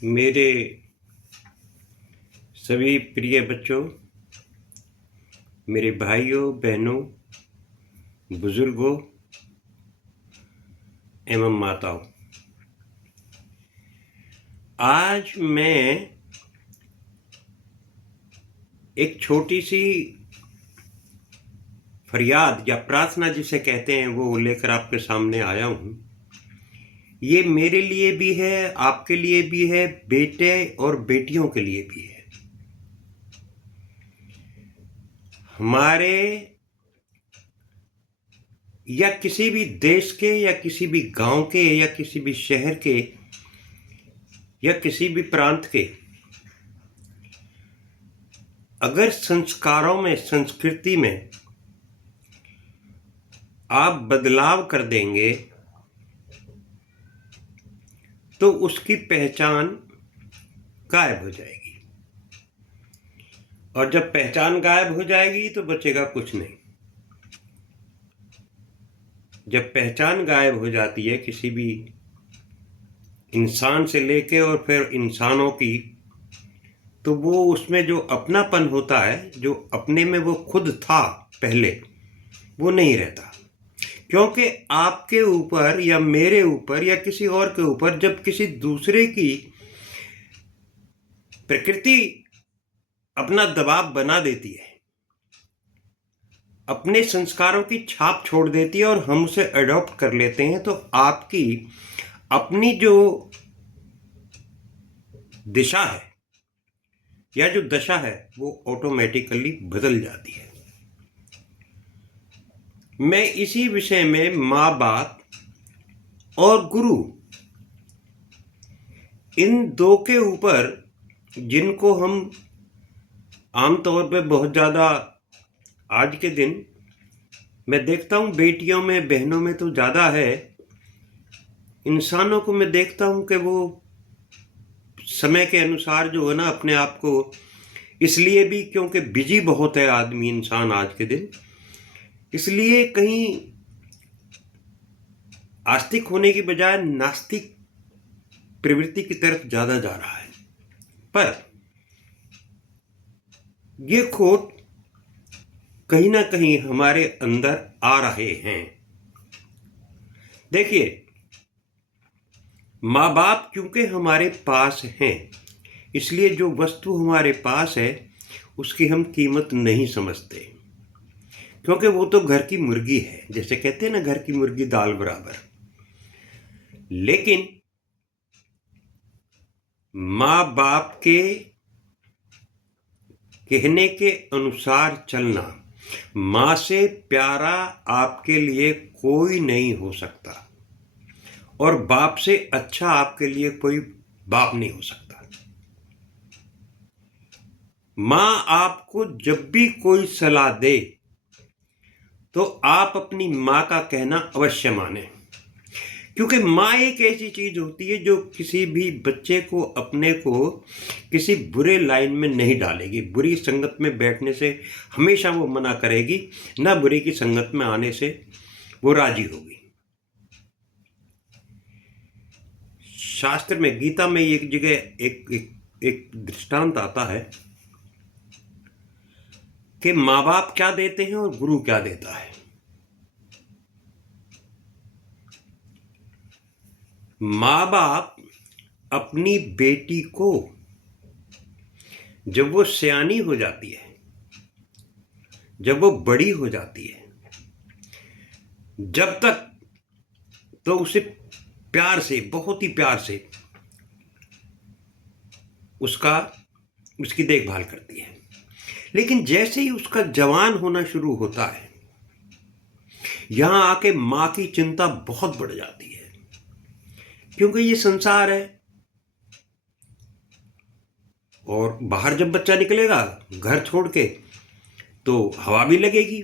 मेरे सभी प्रिय बच्चों, मेरे भाइयों बहनों, बुजुर्गों एवं माताओं, आज मैं एक छोटी सी फरियाद या प्रार्थना जिसे कहते हैं वो लेकर आपके सामने आया हूँ। ये मेरे लिए भी है, आपके लिए भी है, बेटे और बेटियों के लिए भी है। हमारे या किसी भी देश के या किसी भी गांव के या किसी भी शहर के या किसी भी प्रांत के अगर संस्कारों में, संस्कृति में आप बदलाव कर देंगे तो उसकी पहचान गायब हो जाएगी, और जब पहचान गायब हो जाएगी तो बचेगा कुछ नहीं। जब पहचान गायब हो जाती है किसी भी इंसान से लेके और फिर इंसानों की, तो वो उसमें जो अपनापन होता है, जो अपने में वो खुद था पहले, वो नहीं रहता। क्योंकि आपके ऊपर या मेरे ऊपर या किसी और के ऊपर जब किसी दूसरे की प्रकृति अपना दबाव बना देती है, अपने संस्कारों की छाप छोड़ देती है और हम उसे अडॉप्ट कर लेते हैं, तो आपकी अपनी जो दिशा है या जो दशा है वो ऑटोमेटिकली बदल जाती है। मैं इसी विषय में माँ बाप और गुरु, इन दो के ऊपर, जिनको हम आमतौर पे बहुत ज़्यादा आज के दिन मैं देखता हूँ, बेटियों में बहनों में तो ज़्यादा है, इंसानों को मैं देखता हूँ कि वो समय के अनुसार जो है ना अपने आप को, इसलिए भी क्योंकि बिजी बहुत है आदमी, इंसान आज के दिन, इसलिए कहीं आस्तिक होने की बजाय नास्तिक प्रवृत्ति की तरफ ज़्यादा जा रहा है। पर ये खोट कहीं ना कहीं हमारे अंदर आ रहे हैं। देखिए, माँ बाप क्योंकि हमारे पास हैं, इसलिए जो वस्तु हमारे पास है उसकी हम कीमत नहीं समझते, क्योंकि वो तो घर की मुर्गी है, जैसे कहते हैं ना, घर की मुर्गी दाल बराबर। लेकिन माँ बाप के कहने के अनुसार चलना, माँ से प्यारा आपके लिए कोई नहीं हो सकता, और बाप से अच्छा आपके लिए कोई बाप नहीं हो सकता। माँ आपको जब भी कोई सलाह दे तो आप अपनी माँ का कहना अवश्य माने, क्योंकि माँ एक ऐसी चीज होती है जो किसी भी बच्चे को, अपने को किसी बुरे लाइन में नहीं डालेगी। बुरी संगत में बैठने से हमेशा वो मना करेगी, ना बुरे की संगत में आने से वो राजी होगी। शास्त्र में, गीता में एक जगह एक दृष्टांत आता है कि माँ बाप क्या देते हैं और गुरु क्या देता है। माँ बाप अपनी बेटी को जब वो सयानी हो जाती है, जब वो बड़ी हो जाती है, जब तक तो उसे प्यार से, बहुत ही प्यार से उसकी देखभाल करती है। लेकिन जैसे ही उसका जवान होना शुरू होता है, यहां आके माँ की चिंता बहुत बढ़ जाती है, क्योंकि ये संसार है और बाहर जब बच्चा निकलेगा घर छोड़ के तो हवा भी लगेगी।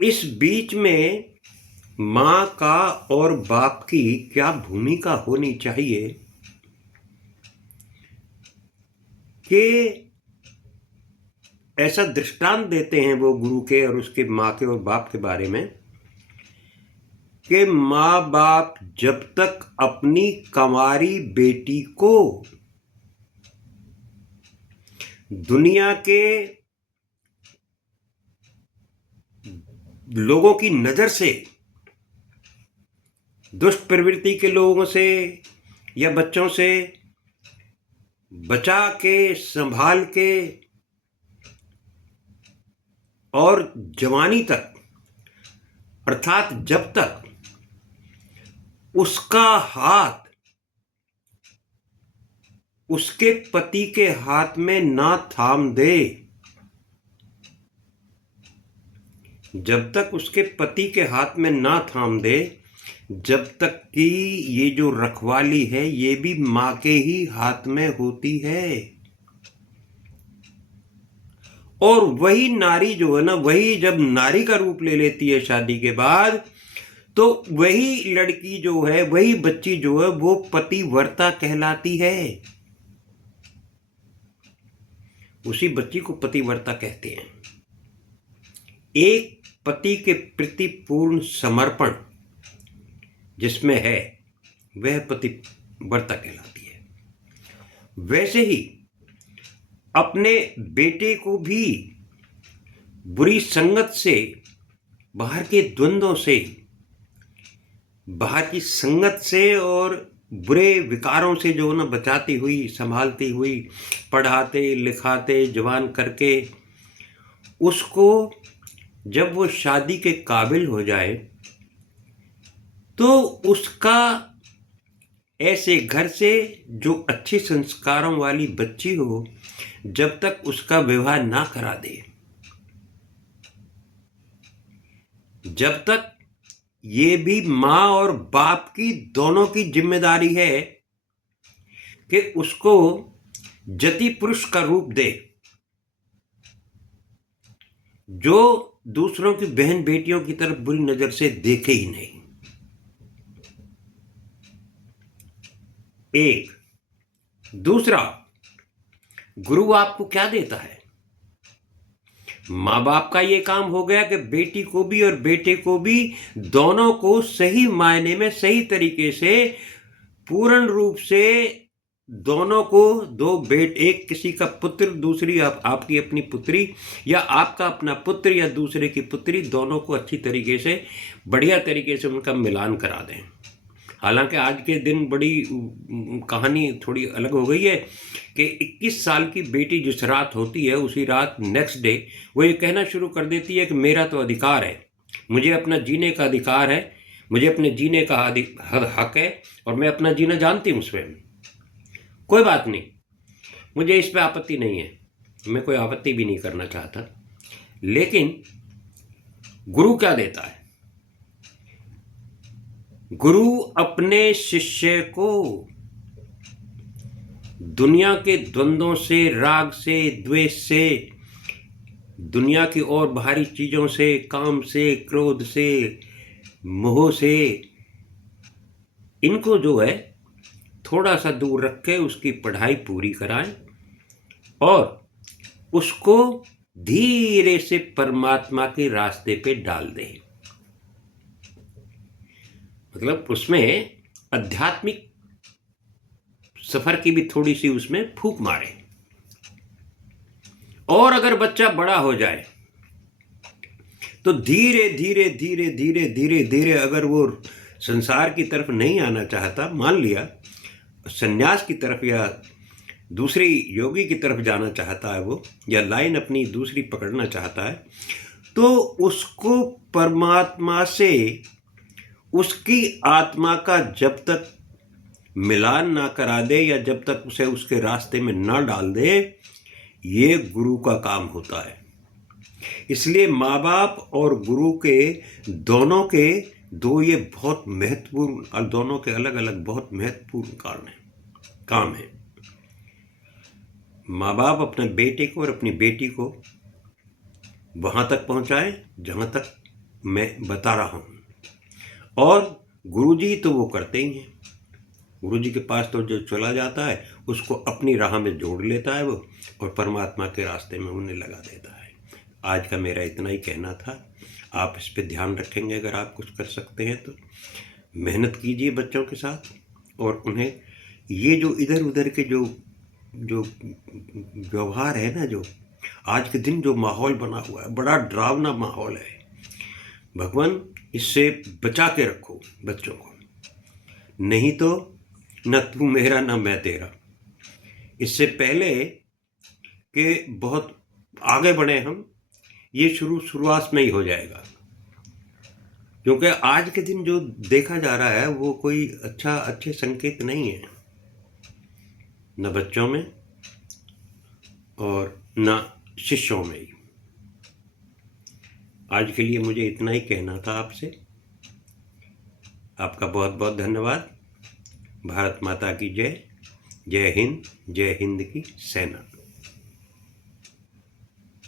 इस बीच में माँ का और बाप की क्या भूमिका होनी चाहिए कि ऐसा दृष्टांत देते हैं वो गुरु के और उसके माँ के और बाप के बारे में कि माँ बाप जब तक अपनी कंवारी बेटी को दुनिया के लोगों की नज़र से, दुष्ट प्रवृत्ति के लोगों से या बच्चों से बचा के, संभाल के और जवानी तक, अर्थात जब तक उसका हाथ उसके पति के हाथ में ना थाम दे, जब तक उसके पति के हाथ में ना थाम दे, जब तक कि ये जो रखवाली है ये भी माँ के ही हाथ में होती है। और वही नारी जो है ना, वही जब नारी का रूप ले लेती है शादी के बाद, तो वही लड़की जो है, वही बच्ची जो है, वो पतिव्रता कहलाती है। उसी बच्ची को पतिव्रता कहते हैं। एक पति के प्रति पूर्ण समर्पण जिसमें है, वह पतिव्रता कहलाती है। वैसे ही अपने बेटे को भी बुरी संगत से, बाहर के द्वंद्वों से, बाहर की संगत से और बुरे विकारों से जो ना बचाती हुई, संभालती हुई, पढ़ाते लिखाते जवान करके, उसको जब वो शादी के काबिल हो जाए तो उसका ऐसे घर से जो अच्छे संस्कारों वाली बच्ची हो, जब तक उसका विवाह ना करा दे, जब तक, ये भी माँ और बाप की दोनों की जिम्मेदारी है कि उसको जति पुरुष का रूप दे, जो दूसरों की बहन बेटियों की तरफ बुरी नजर से देखे ही नहीं। एक दूसरा, गुरु आपको क्या देता है? माँ बाप का ये काम हो गया कि बेटी को भी और बेटे को भी, दोनों को सही मायने में, सही तरीके से, पूर्ण रूप से दोनों को, एक किसी का पुत्र, दूसरी आपकी अपनी पुत्री, या आपका अपना पुत्र या दूसरे की पुत्री, दोनों को अच्छी तरीके से, बढ़िया तरीके से उनका मिलान करा दें। हालांकि आज के दिन बड़ी कहानी थोड़ी अलग हो गई है कि 21 साल की बेटी जिस रात होती है, उसी रात नेक्स्ट डे वो ये कहना शुरू कर देती है कि मेरा तो अधिकार है, मुझे अपना जीने का अधिकार है, मुझे अपने जीने का हक है और मैं अपना जीना जानती हूँ उसमें। कोई बात नहीं, मुझे इस पर आपत्ति नहीं है, मैं कोई आपत्ति भी नहीं करना चाहता। लेकिन गुरु क्या देता है? गुरु अपने शिष्य को दुनिया के द्वंद्वों से, राग से, द्वेष से, दुनिया की और बाहरी चीजों से, काम से, क्रोध से, मोह से, इनको जो है थोड़ा सा दूर रख के उसकी पढ़ाई पूरी कराएं और उसको धीरे से परमात्मा के रास्ते पे डाल दें। मतलब उसमें आध्यात्मिक सफर की भी थोड़ी सी उसमें फूंक मारे। और अगर बच्चा बड़ा हो जाए तो धीरे धीरे धीरे धीरे धीरे धीरे, अगर वो संसार की तरफ नहीं आना चाहता, मान लिया सन्यास की तरफ या दूसरी योगी की तरफ जाना चाहता है वो, या लाइन अपनी दूसरी पकड़ना चाहता है, तो उसको परमात्मा से उसकी आत्मा का जब तक मिलान ना करा दे, या जब तक उसे उसके रास्ते में ना डाल दे, ये गुरु का काम होता है। इसलिए माँ बाप और गुरु के दोनों के दो ये बहुत महत्वपूर्ण, और दोनों के अलग अलग बहुत महत्वपूर्ण काम है। माँ बाप अपने बेटे को और अपनी बेटी को वहाँ तक पहुँचाए जहाँ तक मैं बता रहा हूँ, और गुरुजी तो वो करते ही हैं। गुरुजी के पास तो जो चला जाता है उसको अपनी राह में जोड़ लेता है वो, और परमात्मा के रास्ते में उन्हें लगा देता है। आज का मेरा इतना ही कहना था। आप इस पे ध्यान रखेंगे, अगर आप कुछ कर सकते हैं तो मेहनत कीजिए बच्चों के साथ, और उन्हें ये जो इधर उधर के जो जो व्यवहार है ना, जो आज के दिन जो माहौल बना हुआ है, बड़ा डरावना माहौल है। भगवान इससे बचा के रखो बच्चों को, नहीं तो न तू मेरा न मैं तेरा। इससे पहले कि बहुत आगे बढ़े हम, ये शुरुआत में ही हो जाएगा, क्योंकि आज के दिन जो देखा जा रहा है वो कोई अच्छे संकेत नहीं है, न बच्चों में और न शिष्यों में ही। आज के लिए मुझे इतना ही कहना था आपसे। आपका बहुत बहुत धन्यवाद। भारत माता की जय। जय हिंद, जय हिंद की सेना।